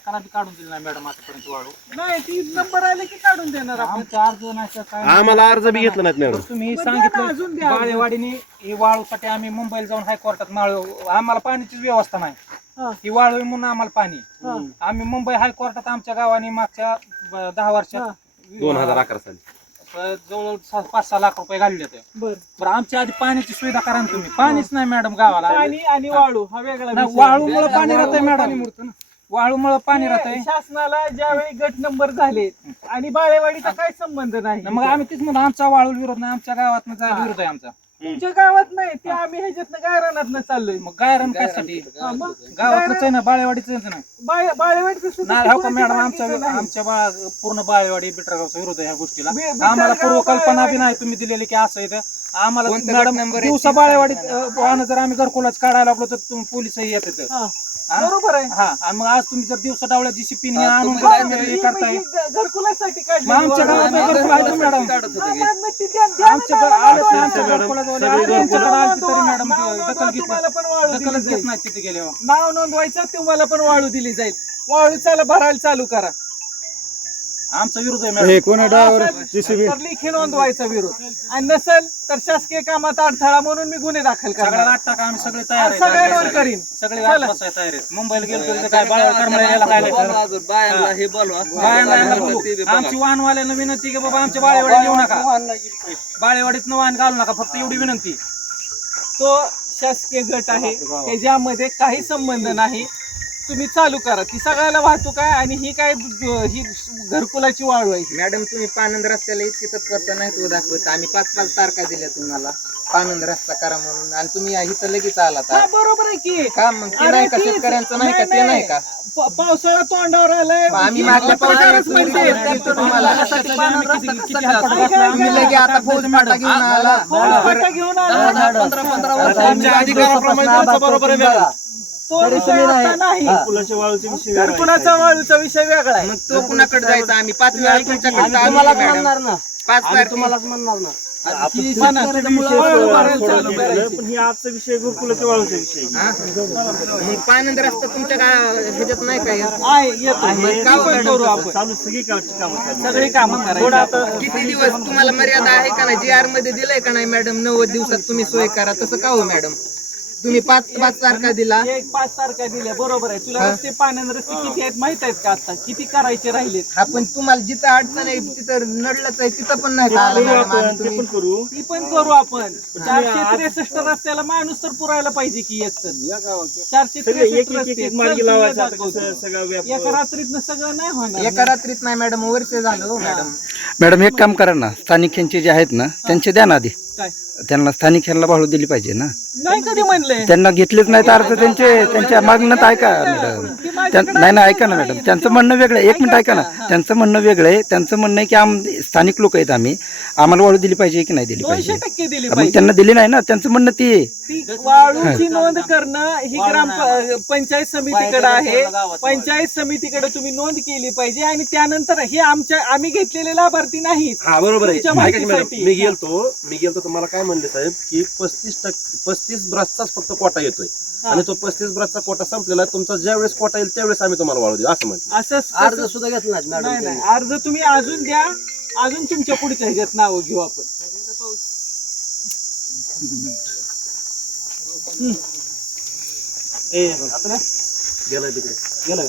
एकाला बी काढून दिली नाही मॅडम आतापर्यंत वाळू. नाही ती नंबर आले की काढून देणार आपण. आमचा अर्ज नाही काय आम्हाला अर्ज बी घेतला नाहीत मॅडम. तुम्ही मग द्या ना, अजून सांगितलं द्या. बाळेवाडीने ही वाळूसाठी आम्ही मुंबईला जाऊन हायकोर्टात आम्हाला पाण्याची व्यवस्था नाही. हा. ही वाळू आहे म्हणून आम्हाला पाणी. हा. आम्ही मुंबई हायकोर्टात आमच्या गावाने मागच्या 10 वर्षात 2011 साली जवळ 5-6 लाख रुपये घालले होते. बर बरं आमच्या आधी पाण्याची सुविधा करा ना तुम्ही. पाणीच नाही मॅडम गावाला. पाणी आणि वाळू हा वेगळा विषय. वाळूमुळे पाणी राहतंय मॅडम. वाळूमुळे पाणी राहतंय. शासनाला ज्यावेळी गट नंबर झाले आणि बाळेवाडीचा काय संबंध नाही. मग आम्ही तीच म्हणतो आमचा वाळू विरोध नाही. आमच्या गावात जायला विरोध आहे आमचा. तुमच्या गावात नाही ते आम्ही ह्याच्यातनं गायरानात चाललोय. मग गायरान कशासाठी? हा, मग गावातच आहे ना, बाळेवाडीच नाही. बाळेवाडीचं सुद्धा नाही हो का कोणाची मॅडम, मागणीच नाही. आमच्या पूर्ण बाळेवाडी बिटरगावचा विरोध आहे ह्या गोष्टीला. बिटरगाव, आम्हाला पूर्व कल्पना बी बाळेवाडी. नाही तुम्ही दिलेली की असं इथं आम्हाला मॅडम दिवसा बाळेवाडीत वाहन जर आम्ही घरकुलाच काढायला लागलो तर तुम्ही पोलिसही येत येतं. हा, बरोबर आहे. हा, आणि मग आज तुम्ही जर दिवसा डावल्या जीसीपी आणून मग जर तुम्ही हे ही करताय. म्हणजे घरकुलासाठी काढली. मग आमच्या गावात घरकुल आहे ना मॅडम. आमच्या घरकुलाजवळ आले तरी मॅडम दखल तुम्हाला घेत नाही तिथे गेल्यावर. नाव नोंदवायचं तुम्हाला पण वाळू दिली जाईल. वाळू चाला भरायला चालू करा. आमचा विरोध आहे मॅडम. तर लेखी नोंदवायचा विरोध आणि नसेल तर शासकीय कामात अडथळा म्हणून मी गुन्हे दाखल सगळ्या करणार. आठ टाका आम्ही सगळे तयार आहेत. सगळ्यांवर करीन. सगळे आठ बसायला तयार आहेत. मुंबईला गेलो तरी काय करमाळ्याला काय आमची वाहनवाल्यांना विनंती की बाबा आमच्या बाळेवाडीत येऊ नका. बाळेवाडीत वाहन घालू नका, फक्त एवढी विनंती. तो शासकीय गट आहे त्याच्यामध्ये काही संबंध नाही. तुम्ही चालू करा. ती सगळ्याला वाहतूक आहे आणि ही काय ही घरकुलाची वाळू आहे. मॅडम तुम्ही पानंद रस्त्याला इतकी तत्परता नाही तो दाखवत. आम्ही 5-5 तारखा दिल्या तुम्हाला पानंद रस्ता करा म्हणून आणि तुम्ही इथं लगेच आलात. हा, बरोबर आहे की. का मग ते नाही का शेतकऱ्यांचं नाही का ते नाही का पावसाळा तोंडावर आलाय. आम्ही मागच्या पावसाळ्यात तुम्हाला तुम्ही लगे आता फौज फाटा घेऊन आला. फौजफाटा घेऊन आला. बरोबर आहे. तो विषय आता नाही. घरकुलाचा वाळूचा विषय वेगळा आहे. मग तो कुणाकडे जायचा? आम्ही 5 वेळा तुमच्याकडे आलो मॅडम. 5 तारखेला मग पानंद रस्ता तुमच्या ह्याच्यात नाही काय करू आपण सगळी कामं करायची. किती दिवस तुम्हाला मर्यादा आहे का नाही? GR मध्ये दिलंय का नाही मॅडम? 90 दिवसात तुम्ही सोय करा. तसं का हो मॅडम? तुम्ही 5 तारखा दिला. 5 तारखा दिल्या. बरोबर आहे. तुला रस्ते पाण्यात रस्ते किती आहेत माहित आहेत का? आता किती करायचे राहिलेत? आपण तुम्हाला जिथं अडचण आहे तिथं नडलंच आहे तिथं पण नाही का आला मॅडम? आणि तुम्ही ती पण करू आपण. 463 रस्त्याला माणूस तर पुरायला पाहिजे की एक तर 463 रस्ते एका रात्रीत सगळं नाही होणार. एका रात्रीत नाही मॅडम, वर्ष झालं हो मॅडम. मॅडम एक काम करा ना, स्थानिक यांचे जे आहेत ना त्यांचे द्या ना आधी. काय त्यांना स्थानिक ह्यांना वाळू दिली पाहिजे ना. नाही कधी म्हणले. त्यांना घेतलेच नाही तर अर्थ त्यांच्या मागणं ऐका मॅडम. नाही ना, ऐका ना मॅडम, त्यांचं म्हणणं वेगळं आहे. 1 मिनिट ऐका ना. त्यांचं म्हणणं वेगळं आहे. त्यांचं म्हणणं आहे की स्थानिक लोक आहेत आम्ही, आम्हाला वाळू दिली पाहिजे की नाही दिली पाहिजे. 200% दिली मग पाहिजे. त्यांना दिली नाही ना. त्यांचं म्हणणं ते ती वाळूची नोंद करणं ही पंचायत समितीकडे आहे. पंचायत समितीकडे तुम्ही नोंद केली पाहिजे आणि त्यानंतर हे आम्ही घेतलेले लाभार्थी नाहीत. हा बरोबर आहे. तुमच्या ऐका की मॅडम, माहितीसाठी. मी गेलतो तुम्हाला काय म्हणले साहेब की 35 ब्रासचाच फक्त कोटा येतोय आणि तो 35 ब्रासचा कोटा संपलेला. तुमचा ज्यावेळेस कोटा येईल त्यावेळेस आम्ही तुम्हाला वाळू देऊ असं म्हटलं. असं अर्ज सुद्धा घेतला नाही. अर्ज तुम्ही अजून द्या. अजून तुमच्या पुढच्या ह्याच्यात नाव घेऊ आपण. गेलं तिकडे गेलं.